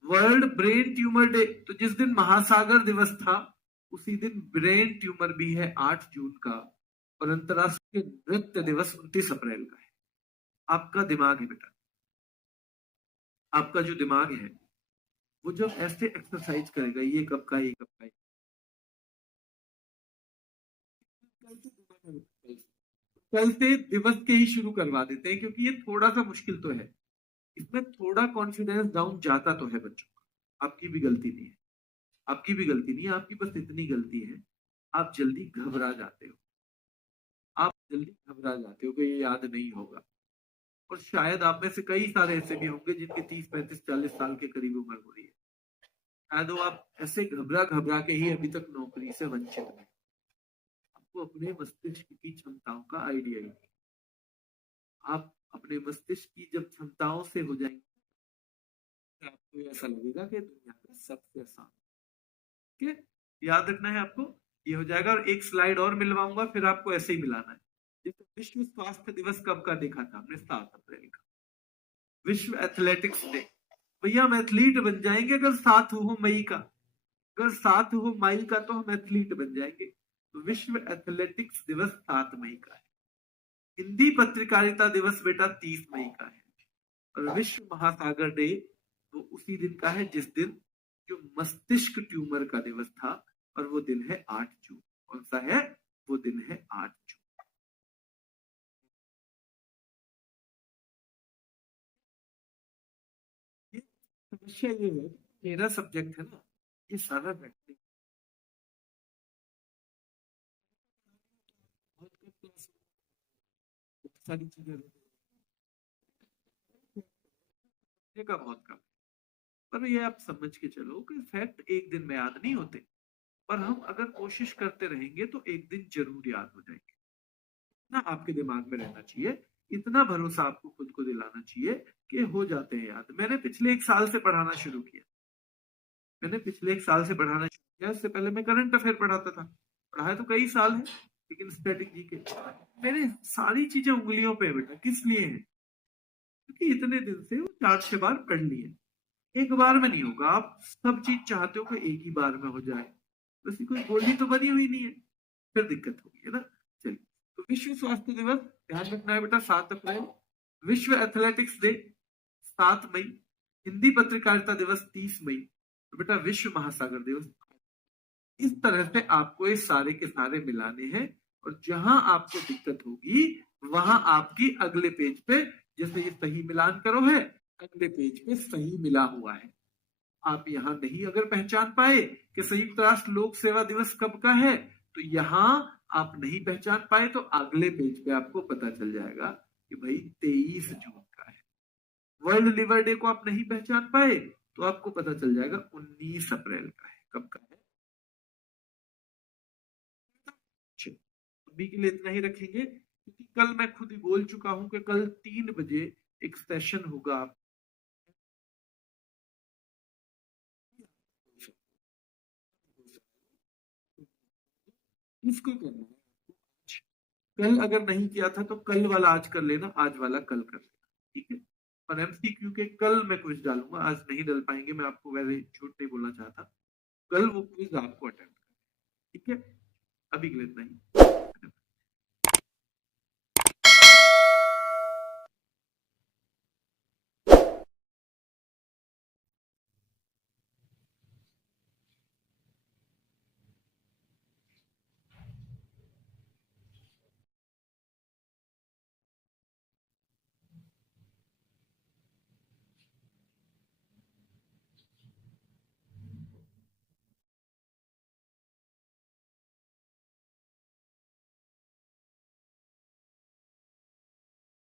वर्ल्ड ब्रेन ट्यूमर डे, तो जिस दिन महासागर दिवस था उसी दिन ब्रेन ट्यूमर भी है, 8 जून का। और अंतर्राष्ट्रीय नृत्य दिवस 29 अप्रैल का है। आपका दिमाग है बेटा, आपका जो दिमाग है वो जब ऐसे एक्सरसाइज करेगा, ये कब का, ये कब का, कल से दिवस के ही शुरू करवा देते हैं, क्योंकि ये थोड़ा सा मुश्किल तो है, इसमें थोड़ा कॉन्फिडेंस डाउन जाता तो है बच्चों का। आपकी भी गलती नहीं है, आपकी भी गलती नहीं है, आपकी बस इतनी गलती है, आप जल्दी घबरा जाते हो, आप जल्दी घबरा जाते हो कि ये याद नहीं होगा। और शायद आप में से कई सारे ऐसे भी होंगे जिनके 30, 35, 40 साल के करीब उम्र हो रही है, शायद वो आप ऐसे घबरा घबरा के ही अभी तक नौकरी से वंचित हैं। आपको अपने मस्तिष्क की क्षमताओं का आइडिया ही नहीं। आप अपने मस्तिष्क की जब क्षमताओं से हो जाएंगे तो आपको ऐसा लगेगा कि दुनिया का सबसे आसान। ठीक है, याद रखना है आपको, ये हो जाएगा। और एक स्लाइड और मिलवाऊंगा, फिर आपको ऐसे ही मिलाना है। जैसे विश्व स्वास्थ्य दिवस कब का देखा था हमने, 7 अप्रैल का। विश्व एथलेटिक्स डे, भैया हम एथलीट बन जाएंगे अगर 7 हो मई का, अगर 7 हो मई का तो हम एथलीट बन जाएंगे। तो विश्व एथलेटिक्स दिवस 7 मई का है। हिंदी पत्रकारिता दिवस बेटा 30 मई का है। और विश्व महासागर डे वो उसी दिन का है जिस दिन जो मस्तिष्क ट्यूमर का दिवस था, और वो दिन है 8 जून। कौन सा है, वो दिन है 8 जून। ये समस्या ये है, मेरा सब्जेक्ट है ना, ये सारा बैठने सारी चीजें का बहुत कम। पर ये आप समझ के चलो कि फैक्ट एक दिन में याद नहीं होते, पर हम अगर कोशिश करते रहेंगे तो एक दिन जरूर याद हो जाएंगे ना। आपके दिमाग में रहना चाहिए, इतना भरोसा आपको खुद को दिलाना चाहिए कि हो जाते हैं याद। मैंने पिछले 1 साल से पढ़ाना शुरू किया, मैंने पिछले 1 साल से पढ़ाना शुरू किया। इससे पहले मैं करंट अफेयर पढ़ाता था, पढ़ाया तो कई साल है, लेकिन स्टैटिक जीके मेरे सारी चीजें उंगलियों पे बेटा। किस लिए है, क्योंकि इतने दिन से वो 4-6 बार पढ़ लिए। एक बार में नहीं होगा, आप सब चीज चाहते हो कि एक ही बार में हो जाए, वैसी कोई गोली तो बनी हुई नहीं है, फिर दिक्कत होगी, है ना। चलिए, तो विश्व स्वास्थ्य दिवस ध्यान रखना है बेटा 7 अप्रैल। विश्व एथलेटिक्स डे 7 मई। हिंदी पत्रकारिता दिवस 30 मई। तो बेटा विश्व महासागर दिवस। इस तरह से आपको ये सारे के सारे मिलाने हैं, और जहां आपको दिक्कत होगी वहां आपकी अगले पेज पे, जैसे ये सही मिलान करो है, अगले पेज पे सही मिला हुआ है। आप यहाँ नहीं अगर पहचान पाए कि संयुक्त राष्ट्र लोक सेवा दिवस कब का है, तो यहाँ आप नहीं पहचान पाए तो अगले पेज पे आपको पता चल जाएगा कि भाई 23 जून का है। वर्ल्ड लिवर डे को आप नहीं पहचान पाए तो आपको पता चल जाएगा 19 अप्रैल का है। कब का है, अभी के लिए इतना ही रखेंगे, क्योंकि कल मैं खुद ही बोल चुका हूं कि कल 3 बजे एक सेशन होगा। इसको करना है, कल अगर नहीं किया था तो कल वाला आज कर लेना, आज वाला कल कर लेना। ठीक है, और एमसीक्यू के कल मैं क्विज डालूंगा, आज नहीं डाल पाएंगे, मैं आपको वैसे झूठ नहीं बोलना चाहता। कल वो क्विज आपको अटेंड करना है। ठीक है, अभी के लिए इतना ही।